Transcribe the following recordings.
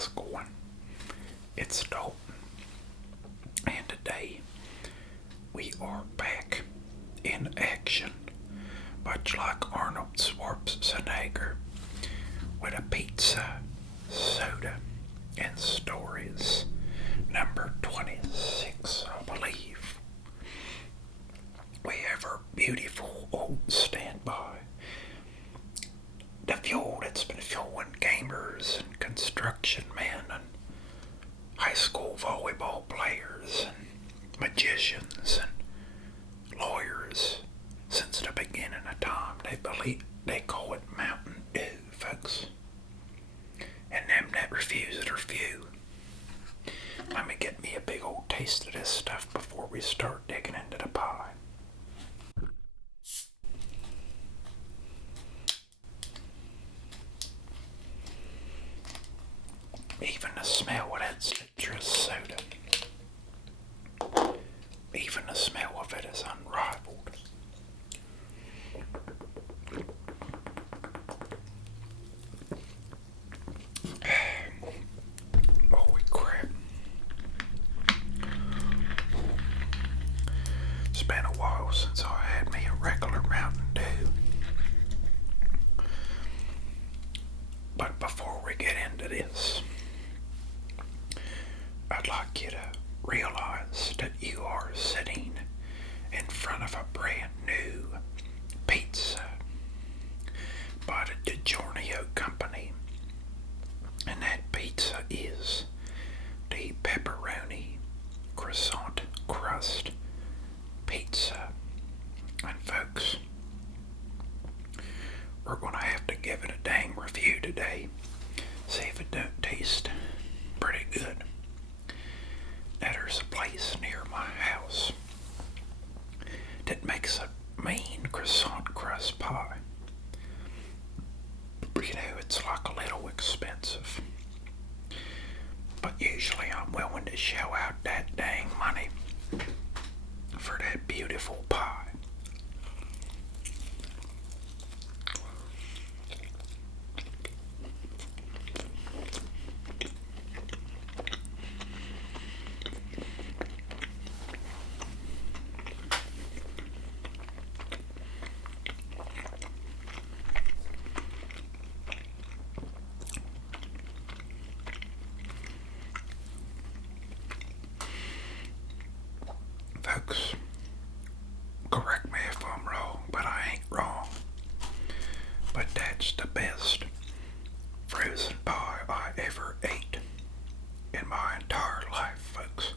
how's it going? It's Dalton, and today we are back in action, much like Arnold Schwarzenegger, with a pizza, soda, and stories. Number 26, I believe. We have our beautiful old standby. The fuel that's been fueling gamers and construction men and high school volleyball players and magicians and lawyers since the beginning of time. They call it Mountain Dew, folks. And them that refuse it are few. Let me get me a big old taste of this stuff before we start digging into the pie. Even the smell of that citrus soda, even the smell of it is unrivaled. Holy crap. It's been a while since I had me a regular Mountain Dew. But before we get into this, I'd like you to realize that you are sitting in front of a brand new pizza by the Digiorno company. And that pizza is the pepperoni croissant crust pizza. And folks, we're going to have to give it a dang review today. See if it don't taste pretty good. Now there's a place near my house that makes a mean croissant crust pie. You know, it's like a little expensive. But usually I'm willing to shell out that dang money for that beautiful pie. Folks, correct me if I'm wrong, but I ain't wrong. But that's the best frozen pie I ever ate in my entire life, folks.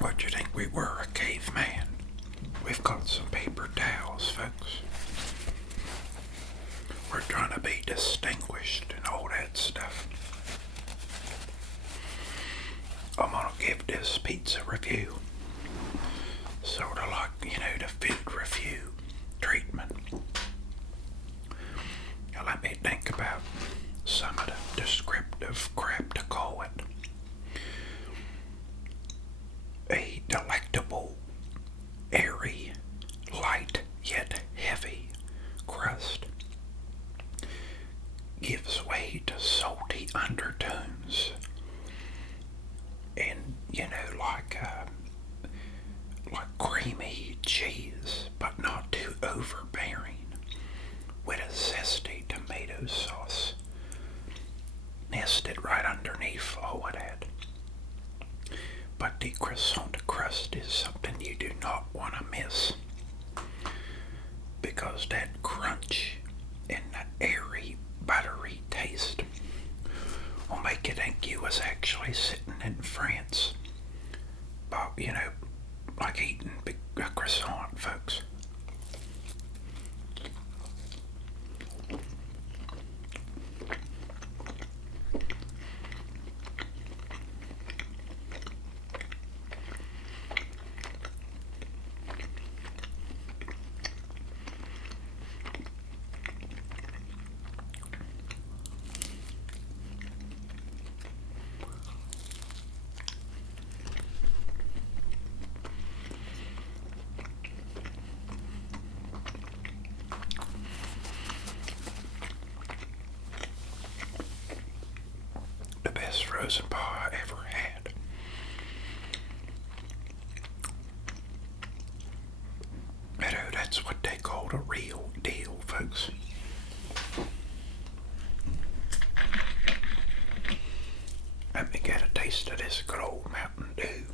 What do you think we were, a caveman? We've got some paper towels, folks. We're trying to be distinguished and all that stuff. I'm gonna give this pizza review sort of like, the food review treatment. Now let me think about some of the descriptive crap to call it. A delectable, airy, light yet heavy crust gives way to salty undertones and, like creamy cheese, but not too overbearing, with a zesty tomato sauce nested right underneath all of that. But the croissant crust is something you do not want to miss, because that crunch and the airy, buttery taste will make you think you was actually sitting in France, but like eating a croissant, folks. The best frozen pie I ever had. You know, that's what they call the real deal, folks. Let me get a taste of this good old Mountain Dew.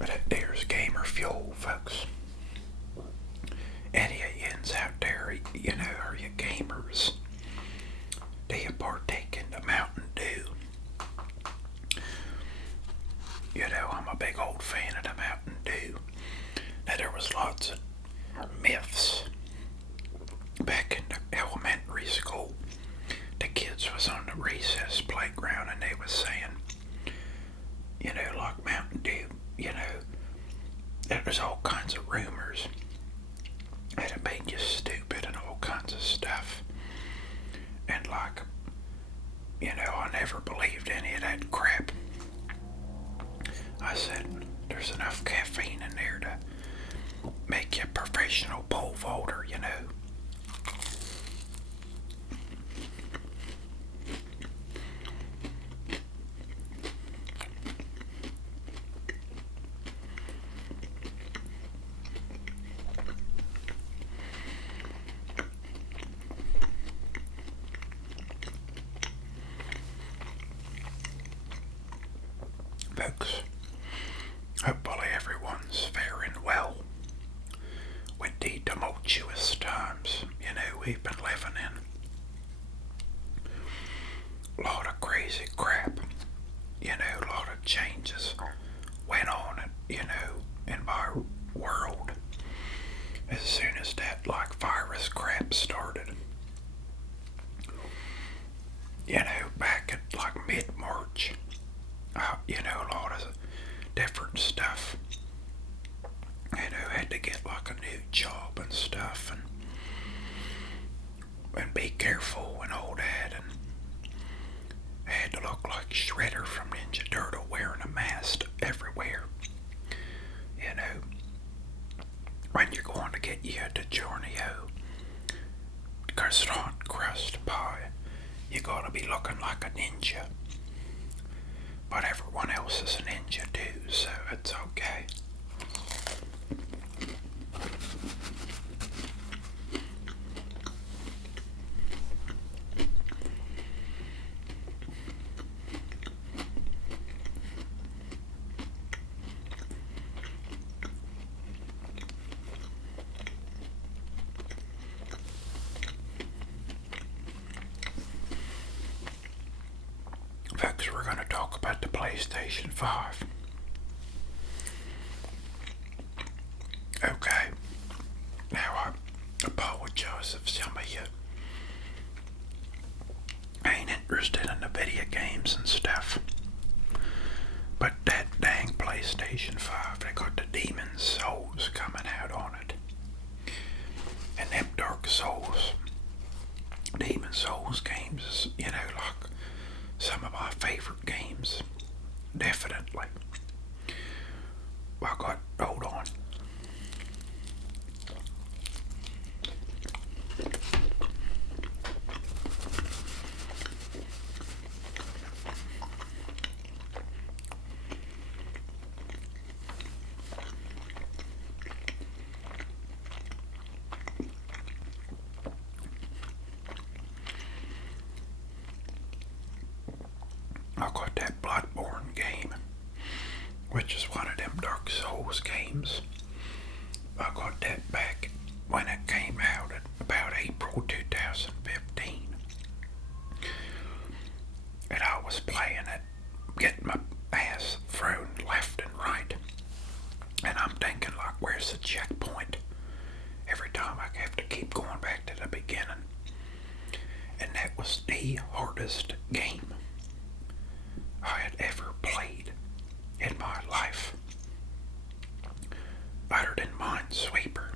That there's gamer fuel, folks. Any of yins out there, you know, are you gamers? Do you partake in the Mountain Dew? You know, I'm a big old fan of the Mountain Dew. Now, there was lots of myths back in the elementary school. The kids was on the recess playground and they was saying, you know, like Mountain Dew, you know, there's all kinds of rumors that it made you stupid and all kinds of stuff. And like, you know, I never believed any of that crap. I said, there's enough caffeine in there to make you a professional pole vaulter, you know. Folks, hopefully everyone's faring well with the tumultuous times, you know, we've been living in. A lot of crazy crap, you know, a lot of changes went on, you know, in my world as soon as that, like, virus crap started. You know, back at, like, mid-March. You know, a lot of different stuff. You know, had to get like a new job and stuff, and be careful and all that, and I had to look like Shredder from Ninja Turtle wearing a mask everywhere. You know, when you're going to get you a Digiorno Croissant Crust pie, you gotta be looking like a ninja. But everyone else is a ninja too, so it's okay. Folks, we're going to talk about the PlayStation 5. Okay. Now, I apologize if some of you ain't interested in the video games and stuff. But that dang PlayStation 5, they got the Demon Souls coming out on it. And them Dark Souls, Demon Souls games, you know, like some of my favorite games. Definitely. Well, hold on. I got that Bloodborne game, which is one of them Dark Souls games. I got that back when it came out at about April 2015. And I was playing it, getting my ass thrown left and right. And I'm thinking, like, where's the checkpoint? Every time I have to keep going back to the beginning. And that was the hardest game I had ever played in my life, other than Minesweeper.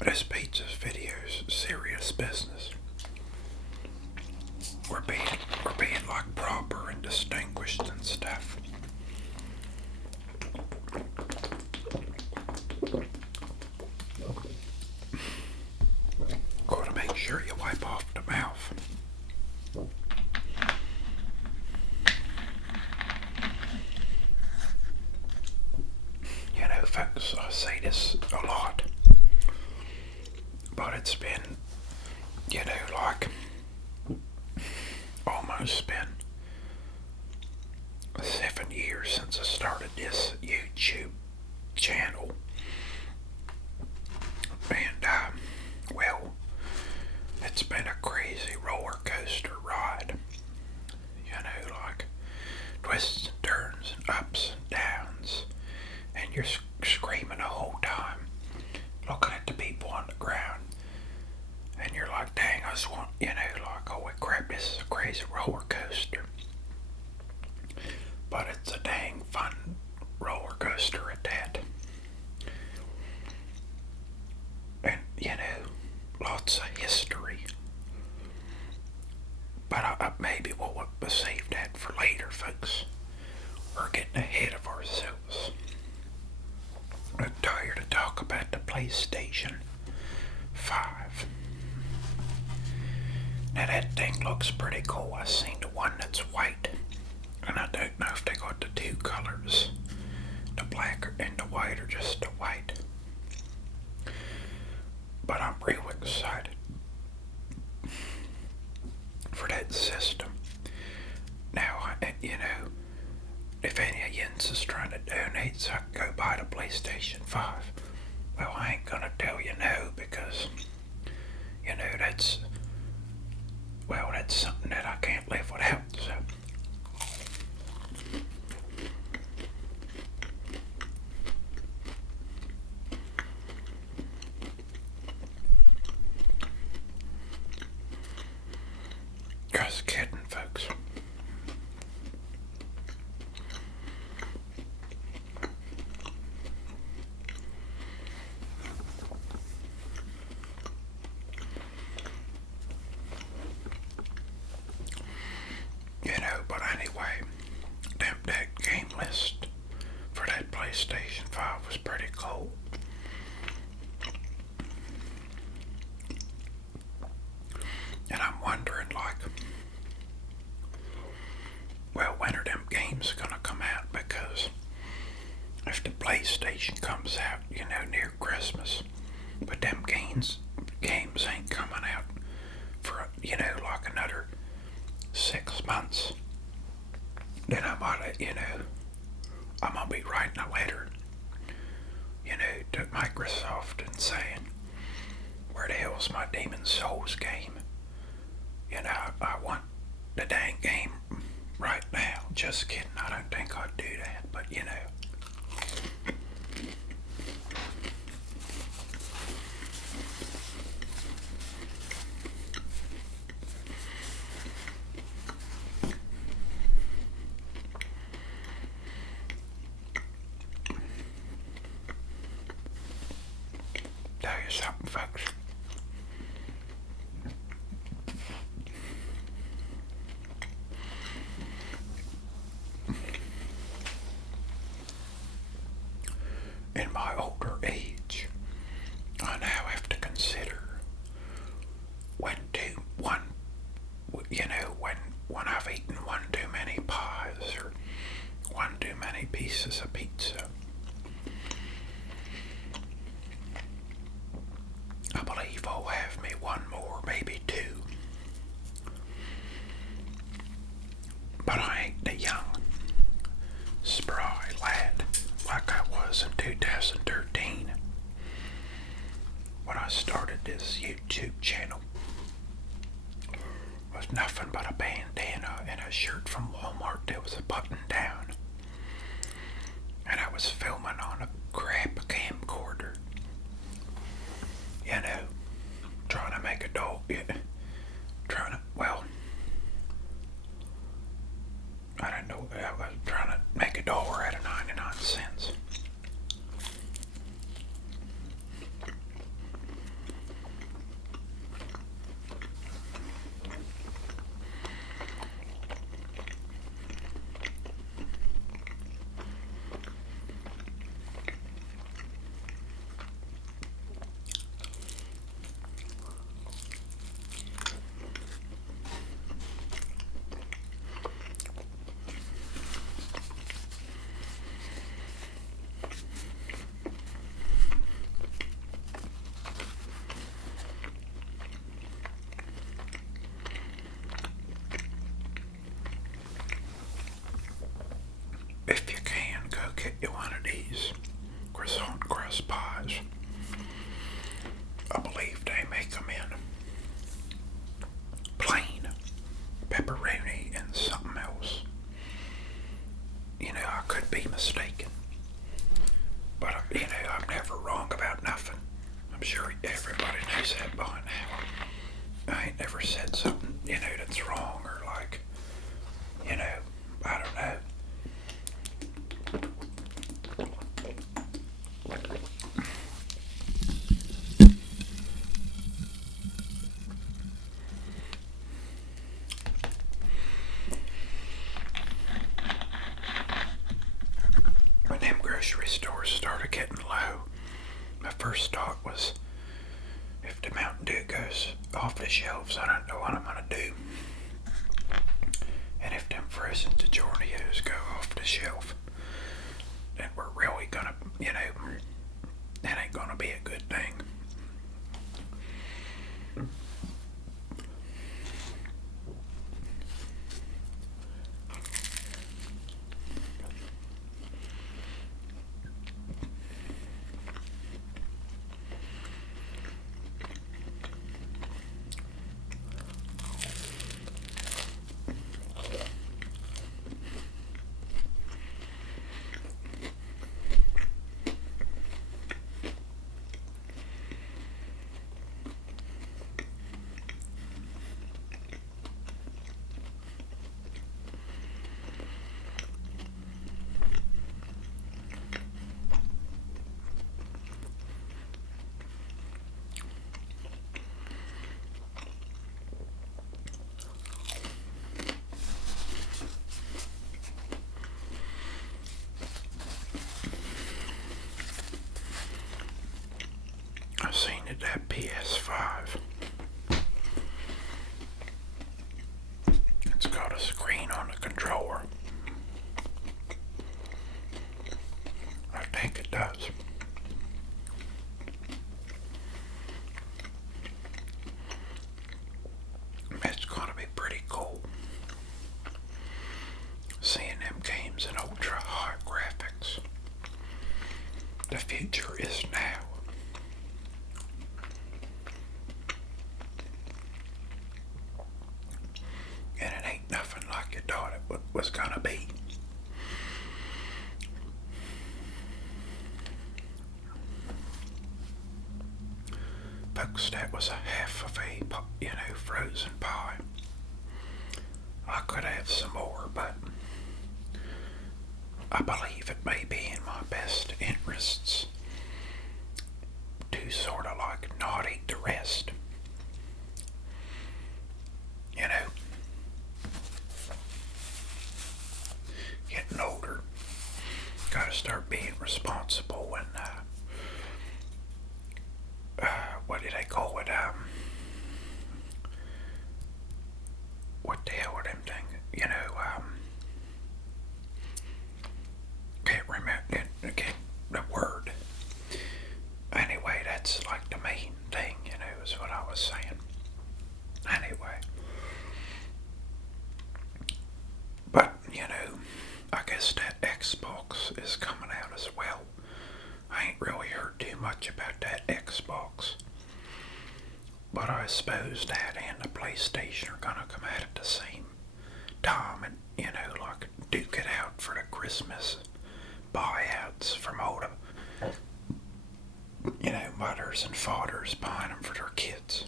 This pizza's video's serious business. We're being like proper and distinguished and stuff. Gotta make sure you wipe off the mouth. You know, folks, I say this a lot. But it's been, you know, like almost been 7 years since I started this YouTube channel. And, well, it's been a crazy roller coaster ride. You know, like twists and turns and ups and downs. And you're screaming the whole time, looking at the people on the ground. And you're like, dang, I just want, you know, like, holy crap, this is a crazy roller coaster. But it's a dang fun roller coaster at that. And, you know, lots of history. But maybe we'll save that for later, folks. We're getting ahead of ourselves. I'm tired to talk about the PlayStation 5. Now that thing looks pretty cool. I seen the one that's white, and I don't know if they got the two colors, the black and the white, or just the white. But I'm real excited for that system. Now, you know, if any of yins is trying to donate so I can go buy the PlayStation 5, well, I ain't gonna tell you no, because, you know, that's something that I can't live without, so. Just kidding, folks. You know, but anyway, that game list for that PlayStation 5 was pretty cool. And I'm wondering, like, well, when are them games gonna come out? Because if the PlayStation comes out, you know, near Christmas, but them games ain't coming out for, you know, like another 6 months, then I might, you know, I'm gonna be writing a letter, you know, to Microsoft and saying, where the hell's my Demon's Souls game? You know, I want the dang game right now. Just kidding, I don't think I'd do that, but you know. Tell you something, folks. In my older older age, I now have to consider when I've eaten one too many pies or one too many pieces of pizza. I believe I'll have me one more, maybe two. But I ain't the young, spry lad like I was in 2013 when I started this YouTube channel. It was nothing but a bandana and a shirt from Walmart that was a button down. And I was filming on a crap camcorder. Trying to make a dog. I don't know. I was trying to make $1 out of 99 cents. If you can, go get you one of these croissant crust pies. I believe they make them in plain pepperoni and something else. I could be mistaken. But, I'm never wrong about nothing. I'm sure everybody knows that by now. I ain't never said something, that's wrong or like, I don't know. When them grocery stores started getting low, my first thought was, if the Mountain Dew goes off the shelves, I don't know what I'm gonna do. And if them frozen Digiornos go off the shelf, then we're really gonna, that ain't gonna be a good thing. I've seen it at PS5. It's got a screen on the controller. I think it does. It's gonna be pretty cool seeing them games in ultra high graphics. The future is now. And it ain't nothing like you thought it was gonna be. Folks, that was a half of a, frozen pie. I could have some more, but I believe it may be in my best interests to sort of like not eat the rest. Getting older, gotta start being responsible and what do they call it? What the hell are them things? Can't remember the word. Anyway, that's like the main thing, is what I was saying. Anyway. But, I guess that Xbox is coming out as well. I ain't really heard too much about that Xbox. But I suppose that and the PlayStation are gonna come out at the same time and, like duke it out for the Christmas buyouts from all the, mothers and fathers buying them for their kids.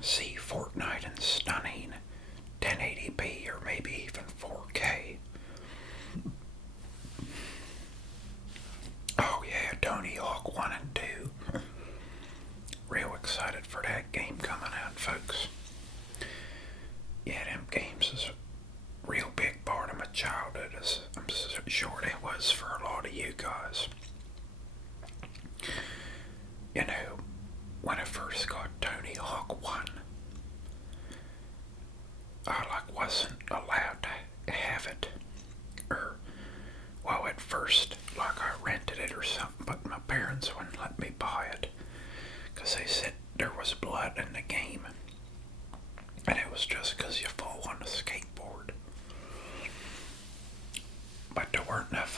See Fortnite in stunning 1080p or maybe even 4K. Oh yeah, Tony Hawk 1 and 2. Real excited for that game coming out, folks. Yeah, them games is a real big part of my childhood, as I'm sure it was for a lot of you guys. When I first got Tony Hawk 1, I wasn't allowed to have it. Well, at first, I rented it or something, but my parents wouldn't let me buy it. Because they said there was blood in the game. And it was just because you fall on a skateboard. But there weren't enough